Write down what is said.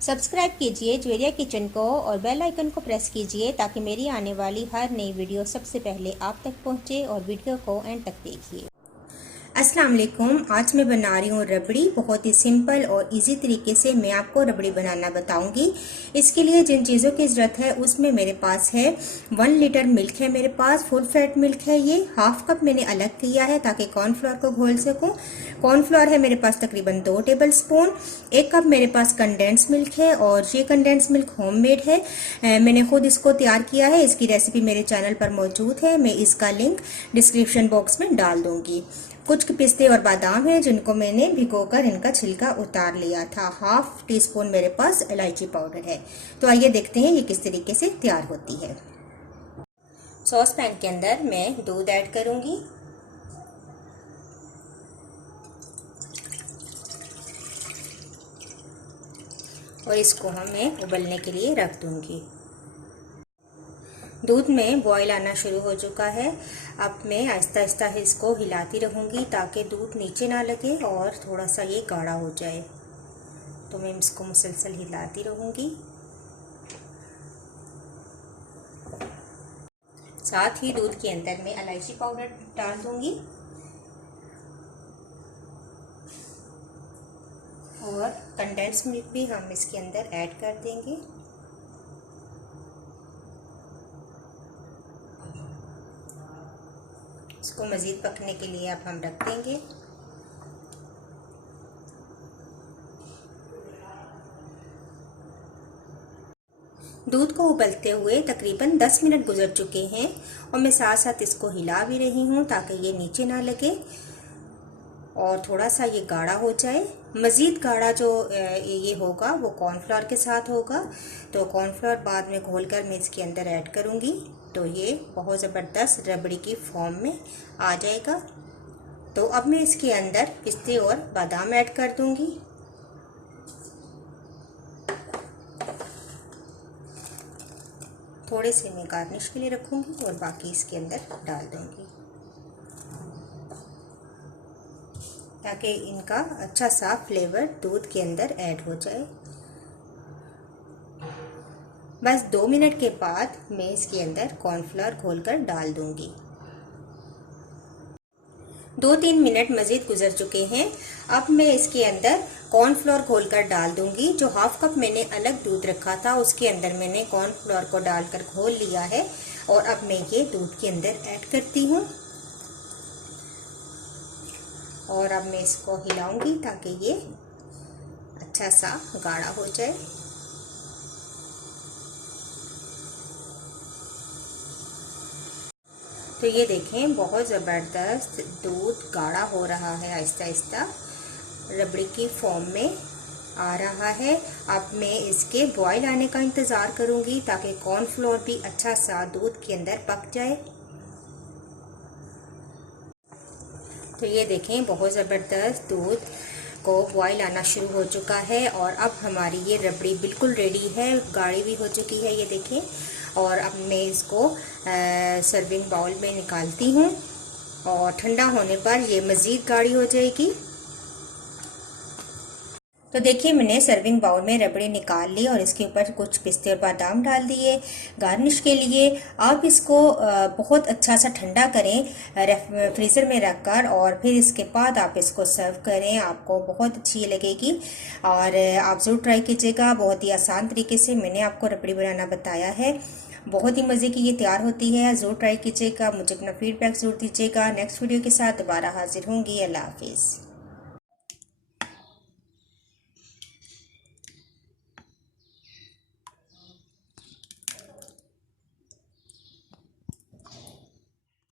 Subscribe कीजिए Javeria kitchen को और बेल आइकन को प्रेस कीजिए ताकि मेरी आने वाली हर नई वीडियो सबसे पहले आप तक पहुंचे और वीडियो को एंड तक देखिए। अस्सलाम वालेकुम। आज मैं बना रही हूँ रबड़ी। बहुत ही सिंपल और इजी तरीके से मैं आपको रबड़ी बनाना बताऊंगी। इसके लिए जिन चीज़ों की ज़रूरत है उसमें मेरे पास है 1 लीटर मिल्क है, मेरे पास फुल फैट मिल्क है। ये हाफ कप मैंने अलग किया है ताकि कॉर्नफ्लोर को घोल सकूं। कॉर्नफ्लोर है मेरे पास तकरीबन 2 टेबल स्पून। 1 कप मेरे पास कंडेंस मिल्क है और ये कंडेंस मिल्क होममेड है। मैंने खुद इसको तैयार किया है। इसकी रेसिपी मेरे चैनल पर मौजूद है, मैं इसका लिंक डिस्क्रिप्शन बॉक्स में डाल दूंगी। कुछ पिस्ते और बादाम हैं जिनको मैंने भिगोकर इनका छिलका उतार लिया था। हाफ टी स्पून मेरे पास इलायची पाउडर है। तो आइए देखते हैं ये किस तरीके से तैयार होती है। सॉस पैन के अंदर मैं दूध ऐड करूंगी और इसको मैं उबलने के लिए रख दूंगी। दूध में बॉईल आना शुरू हो चुका है। अब मैं आहिस्ता आहिस्ता इसको हिलाती रहूंगी ताकि दूध नीचे ना लगे और थोड़ा सा ये गाढ़ा हो जाए। तो मैं इसको मुसलसल हिलाती रहूंगी। साथ ही दूध के अंदर मैं इलायची पाउडर डाल दूंगी और कंडेंस मिल्क भी हम इसके अंदर ऐड कर देंगे। इसको मज़ीद पकने के लिए अब हम रख देंगे। दूध को उबलते हुए तकरीबन 10 मिनट गुजर चुके हैं और मैं साथ साथ इसको हिला भी रही हूँ ताकि ये नीचे ना लगे और थोड़ा सा ये गाढ़ा हो जाए। मज़ीद गाढ़ा जो ये होगा वो कॉर्नफ्लोर के साथ होगा। तो कॉर्नफ्लोर बाद में घोलकर मैं इसके अंदर ऐड करूँगी तो ये बहुत ज़बरदस्त रबड़ी की फॉर्म में आ जाएगा। तो अब मैं इसके अंदर पिस्ते और बादाम ऐड कर दूँगी। थोड़े से मैं गार्निश के लिए रखूँगी और बाकी इसके अंदर डाल दूँगी ताकि इनका अच्छा सा फ्लेवर दूध के अंदर ऐड हो जाए। बस 2 मिनट के बाद मैं इसके अंदर कॉर्नफ्लोर घोलकर डाल दूंगी। 2-3 मिनट मज़ीद गुजर चुके हैं। अब मैं इसके अंदर कॉर्नफ्लोर घोलकर डाल दूंगी। जो हाफ कप मैंने अलग दूध रखा था उसके अंदर मैंने कॉर्नफ्लोर को डालकर घोल लिया है और अब मैं ये दूध के अंदर ऐड करती हूँ और अब मैं इसको हिलाऊंगी ताकि ये अच्छा सा गाढ़ा हो जाए। तो ये देखें बहुत ज़बरदस्त दूध गाढ़ा हो रहा है, आहिस्ता आहिस्ता रबड़ी की फॉर्म में आ रहा है। अब मैं इसके बॉईल आने का इंतज़ार करूंगी ताकि कॉर्नफ्लोर भी अच्छा सा दूध के अंदर पक जाए। तो ये देखें बहुत ज़बरदस्त दूध को बॉईल आना शुरू हो चुका है और अब हमारी ये रबड़ी बिल्कुल रेडी है, गाढ़ी भी हो चुकी है। ये देखें और अब मैं इसको सर्विंग बाउल में निकालती हूँ और ठंडा होने पर ये मज़ीद गाढ़ी हो जाएगी। तो देखिए मैंने सर्विंग बाउल में रबड़ी निकाल ली और इसके ऊपर कुछ पिस्ते और बादाम डाल दिए गार्निश के लिए। आप इसको बहुत अच्छा सा ठंडा करें फ्रीज़र में रखकर और फिर इसके बाद आप इसको सर्व करें, आपको बहुत अच्छी लगेगी और आप ज़रूर ट्राई कीजिएगा। बहुत ही आसान तरीके से मैंने आपको रबड़ी बनाना बताया है। बहुत ही मज़े की ये तैयार होती है, ज़रूर ट्राई कीजिएगा। मुझे अपना फीडबैक ज़रूर दीजिएगा। नेक्स्ट वीडियो के साथ दोबारा हाजिर होंगी। अल्लाह हाफिज़।